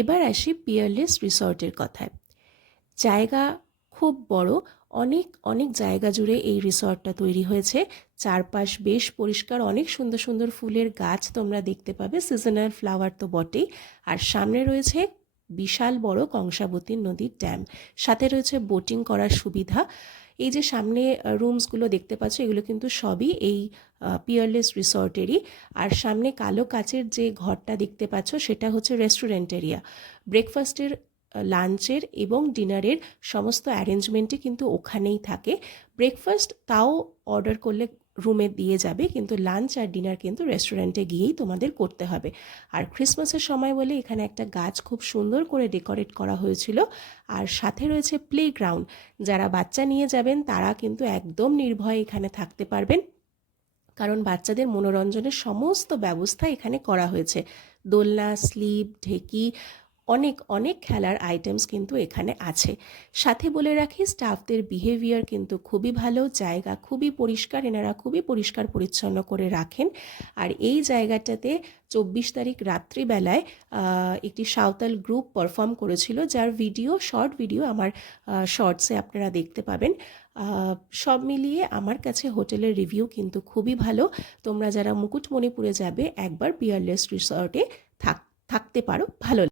এবার আসি পিয়ারলেস রিসর্টের কথায়। জায়গা খুব বড়, অনেক অনেক জায়গা জুড়ে এই রিসর্টটা তৈরি হয়েছে। চারপাশ বেশ পরিষ্কার, অনেক সুন্দর সুন্দর ফুলের গাছ তোমরা দেখতে পাবে, সিজনাল ফ্লাওয়ার তো বটেই। আর সামনে রয়েছে বিশাল বড় কংসাবতী নদীর ড্যাম, সাথে রয়েছে বোটিং করার সুবিধা। এই যে সামনে রুমসগুলো দেখতে পাচ্ছ, এগুলো কিন্তু সবই এই পিয়ারলেস রিসর্টেরই। আর সামনে কালো কাচের যে ঘরটা দেখতে পাচ্ছ, সেটা হচ্ছে রেস্টুরেন্ট এরিয়া। ব্রেকফাস্টের, লাঞ্চের এবং ডিনারের সমস্ত অ্যারেঞ্জমেন্টই কিন্তু ওখানেই থাকে। ব্রেকফাস্ট তাও অর্ডার করলে রুমে দিয়ে যাবে, কিন্তু লাঞ্চ আর ডিনার কিন্তু রেস্টুরেন্টে গিয়েই তোমাদের করতে হবে। আর ক্রিসমাসের সময় বলে এখানে একটা গাছ খুব সুন্দর করে ডেকোরেট করা হয়েছিল। আর সাথে রয়েছে প্লেগ্রাউন্ড, যারা বাচ্চা নিয়ে যাবেন তারা কিন্তু একদম নির্ভয়ে এখানে থাকতে পারবেন, কারণ বাচ্চাদের মনোরঞ্জনের সমস্ত ব্যবস্থা এখানে করা হয়েছে। দোলনা, স্লিপ, ঢেকি, অনেক অনেক খেলার আইটেমস কিন্তু এখানে আছে। সাথে বলে রাখি, স্টাফদের বিহেভিয়ার কিন্তু খুবই ভালো, জায়গা খুবই পরিষ্কার, এনারা খুবই পরিষ্কার পরিচ্ছন্ন করে রাখেন। আর এই জায়গাটাতে 24 তারিখ রাত্রিবেলায় একটি সাঁওতাল গ্রুপ পারফর্ম করেছিল, যার ভিডিও, শর্ট ভিডিও আমার শর্টসে আপনারা দেখতে পাবেন। সব মিলিয়ে আমার কাছে হোটেলের রিভিউ কিন্তু খুবই ভালো। তোমরা যারা মুকুটমণিপুরে যাবে একবার পিয়ারলেস রিসর্টে থাকতে পারো, ভালো।